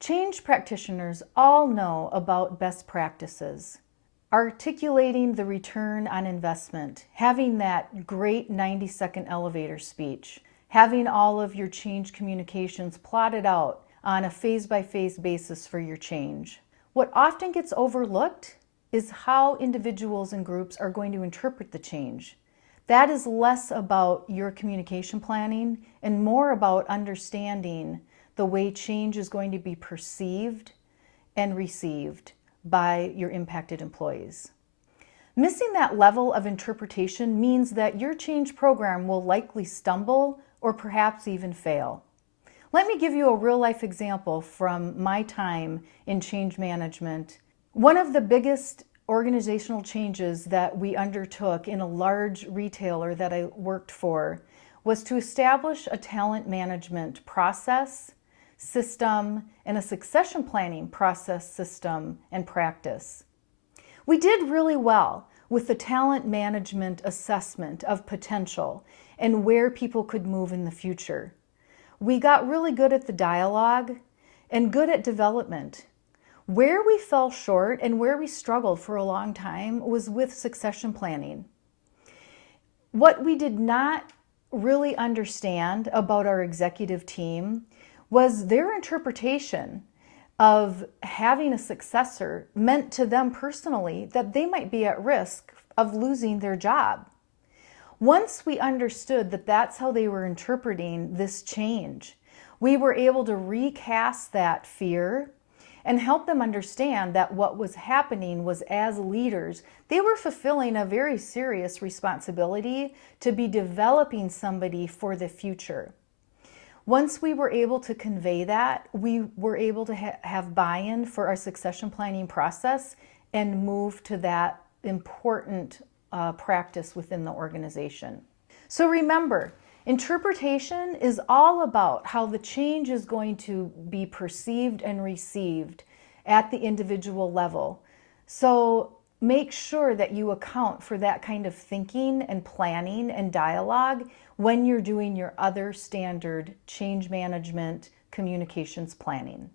Change practitioners all know about best practices. Articulating the return on investment, having that great 90-second elevator speech, having all of your change communications plotted out on a phase-by-phase basis for your change. What often gets overlooked is how individuals and groups are going to interpret the change. That is less about your communication planning and more about understanding the way change is going to be perceived and received by your impacted employees. Missing that level of interpretation means that your change program will likely stumble or perhaps even fail. Let me give you a real-life example from my time in change management. One of the biggest organizational changes that we undertook in a large retailer that I worked for was to establish a talent management process, system, and a succession planning process, system, and practice. We did really well with the talent management assessment of potential and where people could move in the future. We got really good at the dialogue and good at development. Where we fell short and where we struggled for a long time was with succession planning. What we did not really understand about our executive team was their interpretation of having a successor meant to them personally that they might be at risk of losing their job. Once we understood that that's how they were interpreting this change, we were able to recast that fear and help them understand that what was happening was, as leaders, they were fulfilling a very serious responsibility to be developing somebody for the future. Once we were able to convey that, we were able to have buy-in for our succession planning process and move to that important practice within the organization. So remember, interpretation is all about how the change is going to be perceived and received at the individual level. So make sure that you account for that kind of thinking and planning and dialogue when you're doing your other standard change management communications planning.